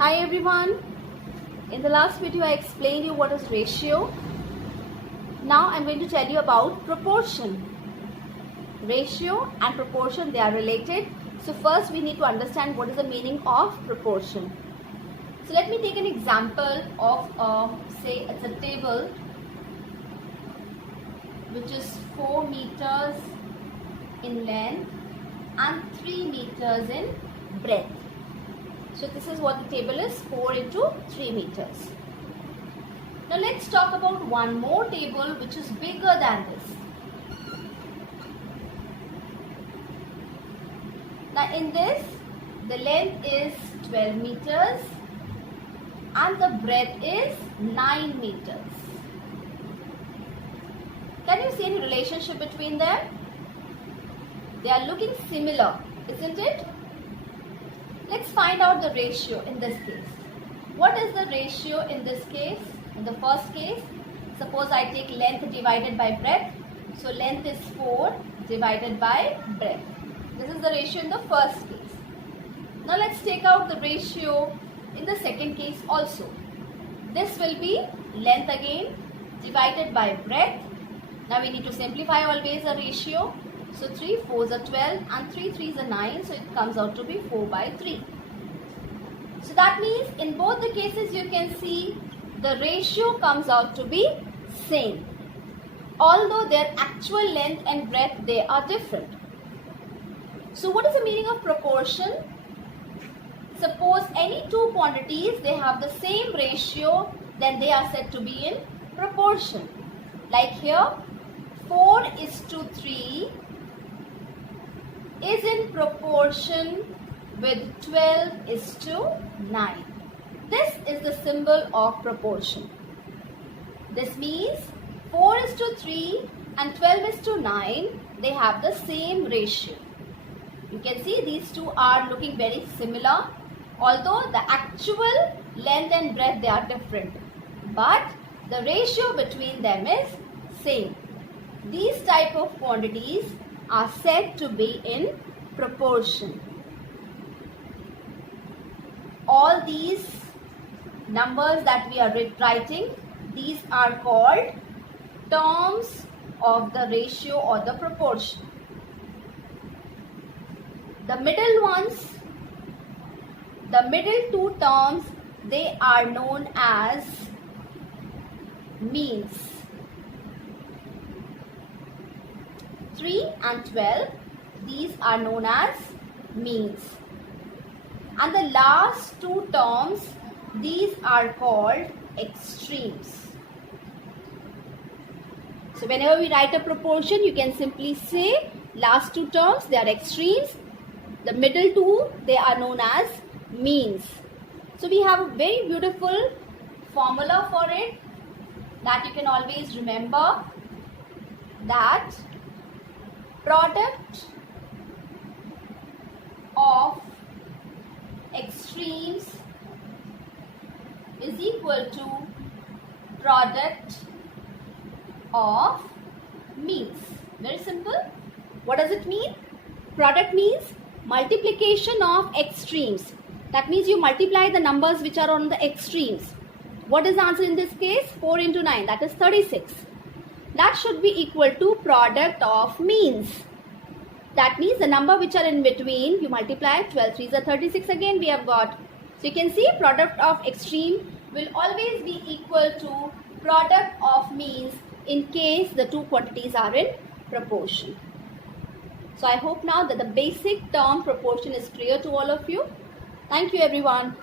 Hi everyone. In the last video I explained you what is ratio. Now I'm going to tell you about proportion. Ratio and proportion, they are related. So first we need to understand what is the meaning of proportion. So let me take an example of say it's a table which is 4 meters in length and 3 meters in breadth. So this is what the table is, 4 into 3 meters. Now let's talk about one more table which is bigger than this. Now in this, the length is 12 meters and the breadth is 9 meters. Can you see any relationship between them? They are looking similar, isn't it? Let's find out the ratio in this case. What is the ratio in this case? In the first case, suppose I take length divided by breadth. So length is 4 divided by breadth. This is the ratio in the first case. Now let's take out the ratio in the second case also. This will be length again divided by breadth. Now we need to simplify always a ratio. So 3 4s are 12 and 3 3s are 9. So it comes out to be 4 by 3. So that means in both the cases you can see the ratio comes out to be same. Although their actual length and breadth, they are different. So what is the meaning of proportion? Suppose any two quantities, they have the same ratio, then they are said to be in proportion. Like here, 4 is to 3 is in proportion with 12 is to 9. This is the symbol of proportion. This means 4 is to 3 and 12 is to 9. They have the same ratio. You can see these two are looking very similar. Although the actual length and breadth, they are different. But the ratio between them is same. These type of quantities are said to be in proportion. All these numbers that we are writing, these are called terms of the ratio or the proportion. The middle ones, the middle two terms, they are known as means. 3 and 12, these are known as means. And the last two terms, these are called extremes. So whenever we write a proportion, you can simply say last two terms, they are extremes. The middle two, they are known as means. So we have a very beautiful formula for it that you can always remember, that product of extremes is equal to product of means. Very simple. What does it mean? Product means multiplication of extremes. That means you multiply the numbers which are on the extremes. What is the answer in this case? 4 into 9, that is 36. That should be equal to product of means. That means the number which are in between, you multiply 12 3s are 36 again we have got. So you can see product of extreme will always be equal to product of means in case the two quantities are in proportion. So I hope now that the basic term proportion is clear to all of you. Thank you everyone.